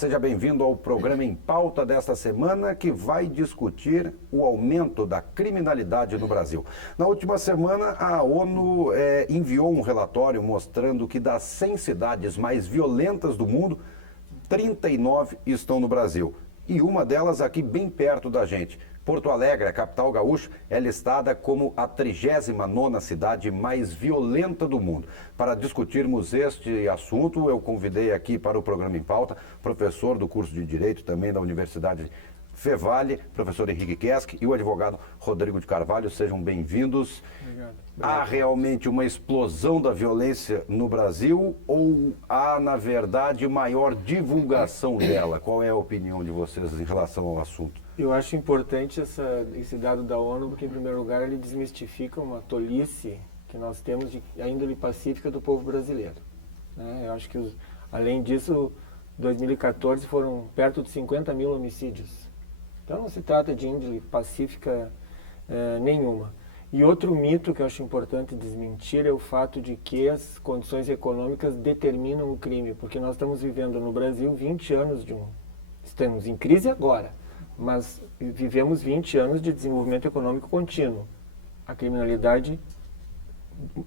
seja bem-vindo ao programa Em Pauta desta semana, que vai discutir o aumento da criminalidade no Brasil. Na última semana, a ONU enviou um relatório mostrando que das 100 cidades mais violentas do mundo, 39 estão no Brasil. E uma delas aqui bem perto da gente. Porto Alegre, a capital gaúcha, é listada como a 39ª cidade mais violenta do mundo. Para discutirmos este assunto, eu convidei aqui para o programa Em Pauta, professor do curso de Direito também da Universidade Fevale, professor Henrique Kesk, e o advogado Rodrigo de Carvalho. Sejam bem-vindos. Obrigado. Há realmente uma explosão da violência no Brasil ou há, na verdade, maior divulgação dela? Qual é a opinião de vocês em relação ao assunto? Eu acho importante esse dado da ONU, porque, em primeiro lugar, ele desmistifica uma tolice que nós temos de a índole pacífica do povo brasileiro. Né? Eu acho que, além disso, 2014 foram perto de 50 mil homicídios. Então, não se trata de índole pacífica nenhuma. E outro mito que eu acho importante desmentir é o fato de que as condições econômicas determinam o crime, porque nós estamos vivendo no Brasil 20 anos estamos em crise agora, mas vivemos 20 anos de desenvolvimento econômico contínuo. A criminalidade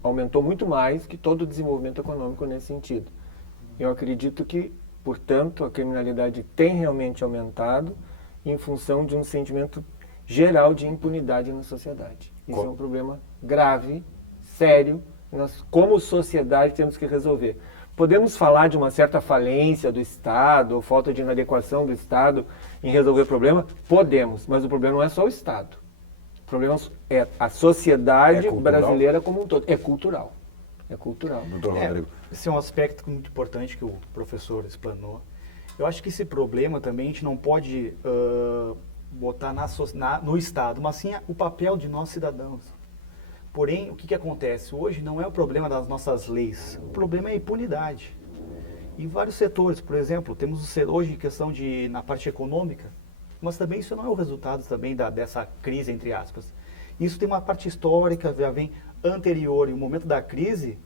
aumentou muito mais que todo o desenvolvimento econômico nesse sentido. Eu acredito que, portanto, a criminalidade tem realmente aumentado em função de um sentimento geral de impunidade na sociedade. Isso é um problema grave, sério, nós, como sociedade, temos que resolver. Podemos falar de uma certa falência do Estado, ou falta de inadequação do Estado em resolver o problema? Podemos, mas o problema não é só o Estado. O problema é a sociedade brasileira como um todo. É cultural. É cultural. Esse é um aspecto muito importante que o professor explanou. Eu acho que esse problema também a gente não pode botar no Estado, mas sim o papel de nós cidadãos. Porém, o que acontece? Hoje não é o problema das nossas leis, o problema é a impunidade. Em vários setores, por exemplo, temos hoje questão na parte econômica, mas também isso não é o resultado também dessa crise, entre aspas. Isso tem uma parte histórica, já vem anterior, e o momento da crise,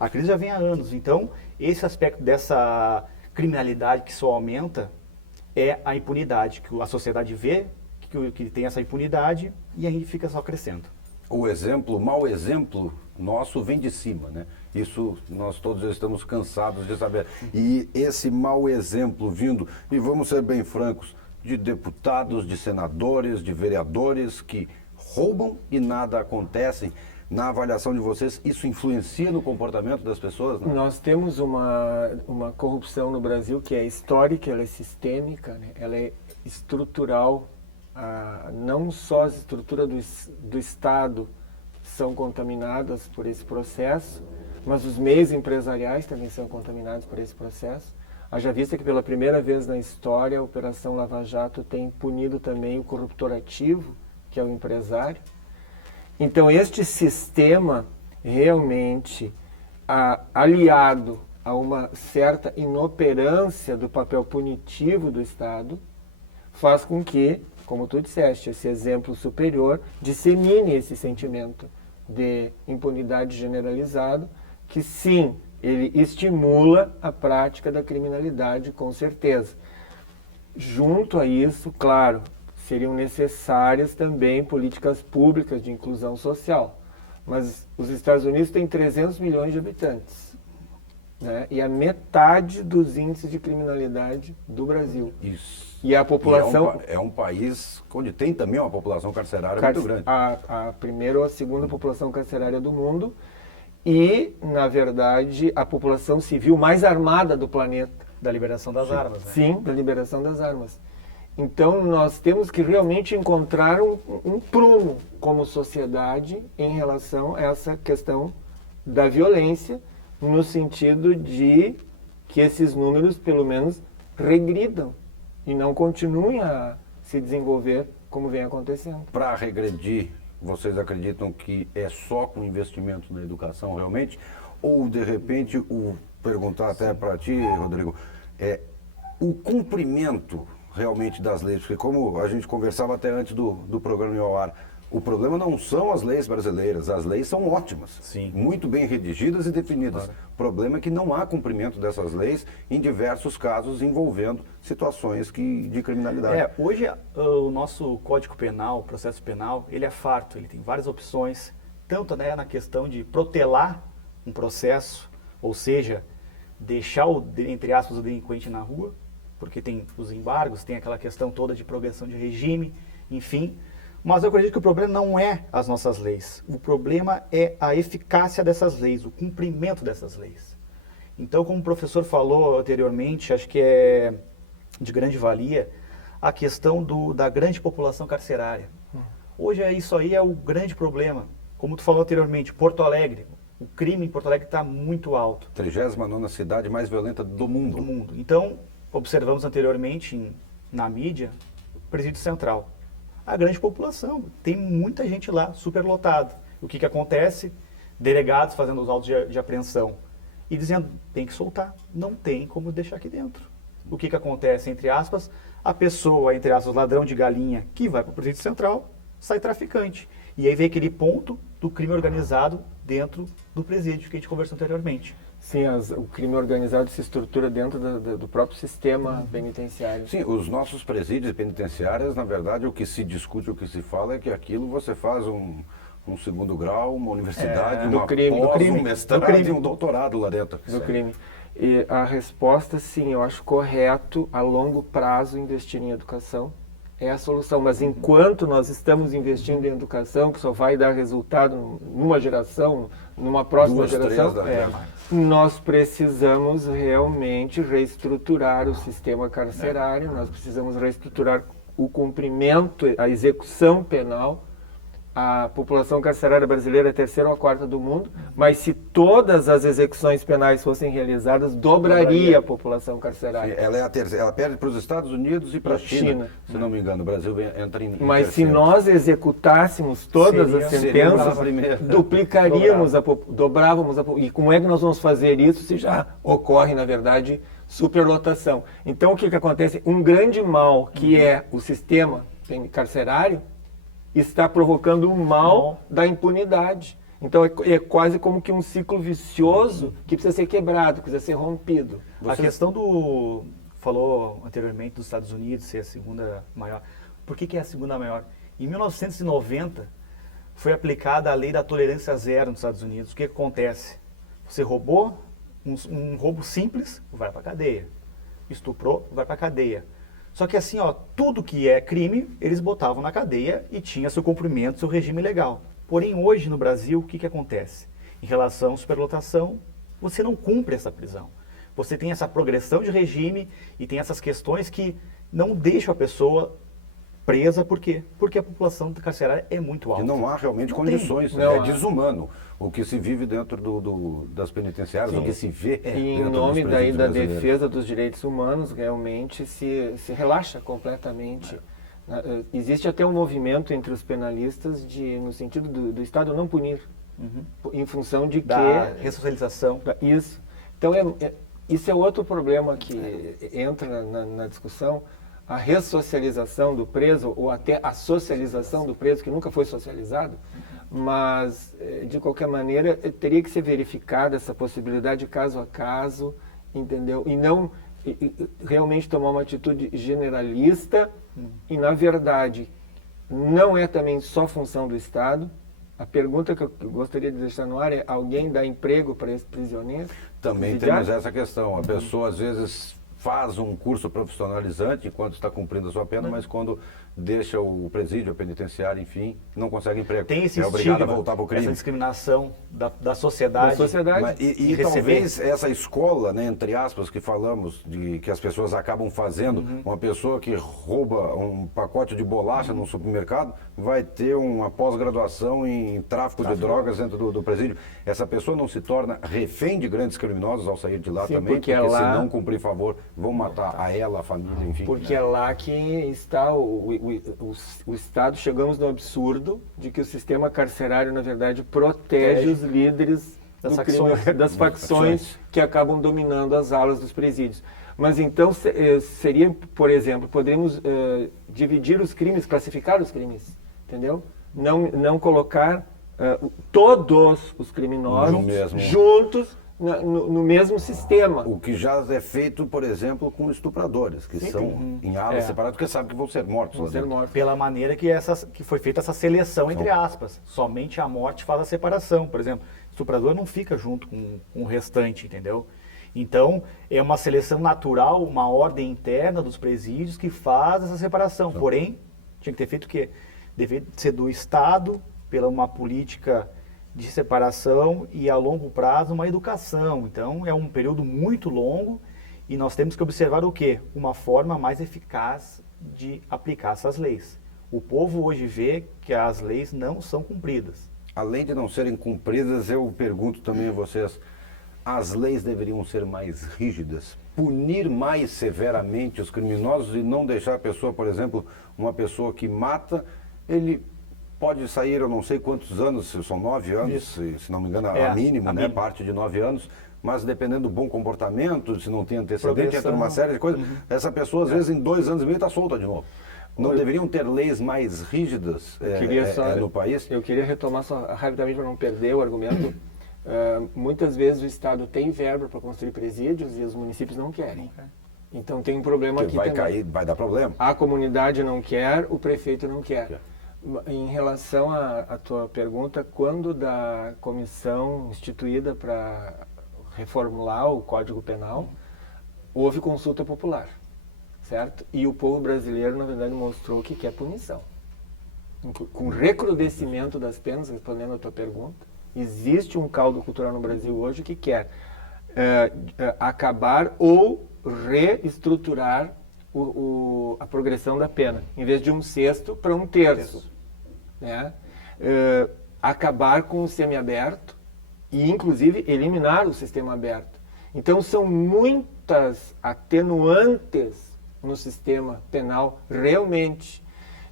a crise já vem há anos. Então, esse aspecto dessa criminalidade que só aumenta é a impunidade, que a sociedade vê que tem essa impunidade e aí fica só crescendo. O mau exemplo nosso vem de cima, né? Isso nós todos estamos cansados de saber. E esse mau exemplo vindo, e vamos ser bem francos, de deputados, de senadores, de vereadores que roubam e nada acontece. Na avaliação de vocês, isso influencia no comportamento das pessoas? Não? Nós temos uma corrupção no Brasil que é histórica, ela é sistêmica, né? Ela é estrutural. Não só as estruturas do Estado são contaminadas por esse processo, mas os meios empresariais também são contaminados por esse processo. Haja vista que pela primeira vez na história a Operação Lava Jato tem punido também o corruptor ativo, que é o empresário. Então este sistema realmente, aliado a uma certa inoperância do papel punitivo do Estado, faz com que, como tu disseste, esse exemplo superior dissemine esse sentimento de impunidade generalizado, que sim, ele estimula a prática da criminalidade, com certeza. Junto a isso, claro, seriam necessárias também políticas públicas de inclusão social. Mas os Estados Unidos têm 300 milhões de habitantes, né? E a metade dos índices de criminalidade do Brasil. Isso. E a população... É um país onde tem também uma população carcerária muito grande. A primeira ou a segunda população carcerária do mundo e, na verdade, a população civil mais armada do planeta. Da liberação das armas, né? Sim, da liberação das armas. Então, nós temos que realmente encontrar um prumo como sociedade em relação a essa questão da violência, no sentido de que esses números, pelo menos, regridam e não continuem a se desenvolver como vem acontecendo. Para regredir, vocês acreditam que é só com investimento na educação realmente? Ou, de repente, perguntar até para ti, Rodrigo, o cumprimento realmente das leis? Porque como a gente conversava até antes do programa ir ao ar, O problema não são as leis brasileiras, as leis são ótimas, Sim. muito bem redigidas e definidas. O problema é que não há cumprimento dessas leis em diversos casos envolvendo situações de criminalidade. Hoje o nosso Código Penal, processo penal, ele é farto, ele tem várias opções, tanto né, na questão de protelar um processo, ou seja, deixar entre aspas, o delinquente na rua, porque tem os embargos, tem aquela questão toda de progressão de regime, enfim. Mas eu acredito que o problema não é as nossas leis. O problema é a eficácia dessas leis, o cumprimento dessas leis. Então, como o professor falou anteriormente, acho que é de grande valia a questão da grande população carcerária. Hoje isso aí é o grande problema. Como tu falou anteriormente, Porto Alegre, o crime em Porto Alegre está muito alto. 39ª cidade mais violenta do mundo. Então, observamos anteriormente na mídia, o Presídio Central. A grande população, tem muita gente lá, superlotado. O que acontece? Delegados fazendo os autos de apreensão e dizendo, tem que soltar, não tem como deixar aqui dentro. O que acontece, entre aspas, a pessoa, entre aspas, ladrão de galinha, que vai para o Presídio Central, sai traficante. E aí vem aquele ponto do crime organizado dentro do presídio que a gente conversou anteriormente. Sim, o crime organizado se estrutura dentro do próprio sistema penitenciário. Sim, os nossos presídios penitenciários, na verdade, o que se discute, o que se fala é que aquilo você faz um segundo grau, uma universidade, do uma crime, pós, do crime, um mestrado do crime. e um doutorado lá dentro. Do crime. E a resposta, sim, eu acho correto a longo prazo investir em educação. É a solução, mas enquanto nós estamos investindo em educação, que só vai dar resultado numa geração, numa próxima 2, 3 geração, nós precisamos realmente reestruturar o sistema carcerário, nós precisamos reestruturar o cumprimento, a execução penal. A população carcerária brasileira é a 3ª ou a 4ª do mundo, mas se todas as execuções penais fossem realizadas, dobraria a população carcerária. Ela é a terceira, ela perde para os Estados Unidos e para a China, se não me engano. O Brasil entra em Mas se terceiro. nós executássemos todas as sentenças, duplicaríamos, dobrávamos e como é que nós vamos fazer isso se já ocorre, na verdade, superlotação? Então o que acontece? Um grande mal que é o sistema carcerário está provocando o mal da impunidade. Então é quase como que um ciclo vicioso que precisa ser quebrado, precisa ser rompido. A questão falou anteriormente dos Estados Unidos ser a segunda maior. Por que é a segunda maior? Em 1990 foi aplicada a lei da tolerância zero nos Estados Unidos. O que acontece? Você roubou, um roubo simples, vai para a cadeia. Estuprou, vai para a cadeia. Só que assim, tudo que é crime, eles botavam na cadeia e tinha seu cumprimento, seu regime legal. Porém, hoje no Brasil, o que acontece? Em relação à superlotação, você não cumpre essa prisão. Você tem essa progressão de regime e tem essas questões que não deixam a pessoa presa. Por quê? Porque a população carcerária é muito alta. E não há realmente condições, é desumano o que se vive dentro das penitenciárias, o que se vê E em dentro nome dos daí presídios da brasileiros. defesa dos direitos humanos, realmente se relaxa completamente. Existe até um movimento entre os penalistas no sentido do Estado não punir, em função de da ressocialização. Isso. Então, isso é outro problema que entra na discussão, a ressocialização do preso, ou até a socialização do preso, que nunca foi socializado, mas, de qualquer maneira, teria que ser verificada essa possibilidade caso a caso, entendeu? E não realmente tomar uma atitude generalista, e, na verdade, não é também só função do Estado. A pergunta que eu gostaria de deixar no ar é: alguém dá emprego para esse prisioneiro? Também temos essa questão. A pessoa, às vezes, faz um curso profissionalizante enquanto está cumprindo a sua pena, mas quando deixa o presídio, a penitenciária, enfim, não consegue emprego. Tem esse obrigado estigma, a voltar para o crime. essa discriminação da sociedade. Da sociedade. Mas, e talvez essa escola, né, entre aspas, que falamos, de que as pessoas acabam fazendo, uma pessoa que rouba um pacote de bolacha no supermercado vai ter uma pós-graduação em tráfico de drogas dentro do presídio. Essa pessoa não se torna refém de grandes criminosos ao sair de lá também, porque lá, se não cumprir favor, vão matar a ela, a família, enfim. Porque é lá que está o Estado. Chegamos no absurdo de que o sistema carcerário, na verdade, protege os líderes das facções que acabam dominando as alas dos presídios. Mas então seria, por exemplo, poderíamos dividir os crimes, classificar os crimes, entendeu? não colocar todos os criminosos juntos no mesmo sistema. O que já é feito, por exemplo, com estupradores, que são em alas separadas, porque sabem que vão ser mortos. Vão ser mortos. Pela maneira que foi feita essa seleção, entre aspas. Somente a morte faz a separação. Por exemplo, o estuprador não fica junto com o restante, entendeu? Então, é uma seleção natural, uma ordem interna dos presídios que faz essa separação. Porém, tinha que ter feito o quê? Deveria ser do Estado, pela uma política de separação e a longo prazo uma educação. Então é um período muito longo e nós temos que observar o quê? Uma forma mais eficaz de aplicar essas leis. O povo hoje vê que as leis não são cumpridas. Além de não serem cumpridas, eu pergunto também a vocês, as leis deveriam ser mais rígidas, punir mais severamente os criminosos e não deixar a pessoa, por exemplo, uma pessoa que mata, ele pode sair, eu não sei quantos anos, são 9 anos, se não me engano, a mínimo, né? Parte de 9 anos, mas dependendo do bom comportamento, se não tem antecedente, entra uma série de coisas, essa pessoa às vezes em 2 anos e meio está solta de novo. Não deveriam ter leis mais rígidas no país? Eu queria retomar só rapidamente para não perder o argumento. Muitas vezes o Estado tem verba para construir presídios e os municípios não querem. Então tem um problema aqui também. Vai dar problema. A comunidade não quer, o prefeito não quer. Em relação à tua pergunta, quando da comissão instituída para reformular o Código Penal, houve consulta popular, certo? E o povo brasileiro, na verdade, mostrou que quer punição. Com recrudescimento das penas, respondendo à tua pergunta, existe um caldo cultural no Brasil hoje que quer acabar ou reestruturar a progressão da pena. Em vez de 1/6 para 1/3. Né? Acabar com o semiaberto e, inclusive, eliminar o sistema aberto. Então, são muitas atenuantes no sistema penal, realmente.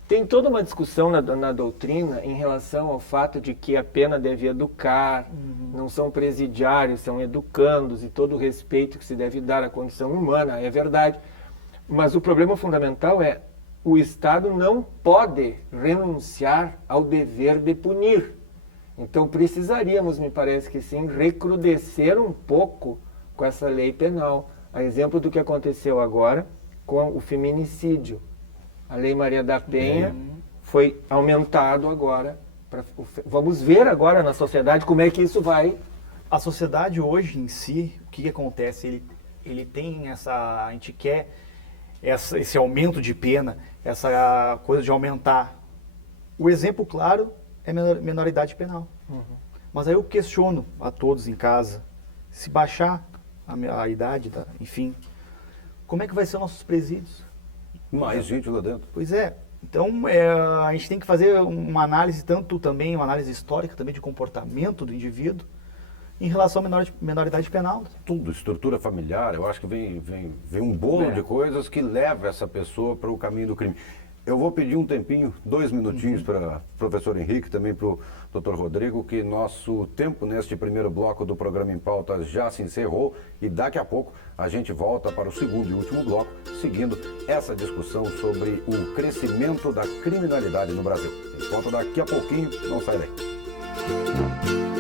Tem toda uma discussão na doutrina em relação ao fato de que a pena deve educar, não são presidiários, são educandos, e todo o respeito que se deve dar à condição humana, é verdade. Mas o problema fundamental é o Estado não pode renunciar ao dever de punir. Então precisaríamos, me parece que sim, recrudescer um pouco com essa lei penal. A exemplo do que aconteceu agora com o feminicídio. A Lei Maria da Penha foi aumentado agora. Vamos ver agora na sociedade como é que isso vai. A sociedade hoje em si, o que acontece? Ele tem essa... A gente quer esse aumento de pena, essa coisa de aumentar. O exemplo claro é menoridade penal. Mas aí eu questiono a todos em casa, se baixar a idade, enfim, como é que vai ser os nossos presídios? Mais gente lá dentro. Pois é. Então, a gente tem que fazer uma análise, tanto também, uma análise histórica também de comportamento do indivíduo, em relação à menoridade penal. Tudo, estrutura familiar, eu acho que vem um bolo de coisas que leva essa pessoa para o caminho do crime. Eu vou pedir um tempinho, 2 minutinhos para o professor Henrique, também para o doutor Rodrigo, que nosso tempo neste primeiro bloco do programa Em Pauta já se encerrou e daqui a pouco a gente volta para o segundo e último bloco, seguindo essa discussão sobre o crescimento da criminalidade no Brasil. Volta daqui a pouquinho, não sai daí.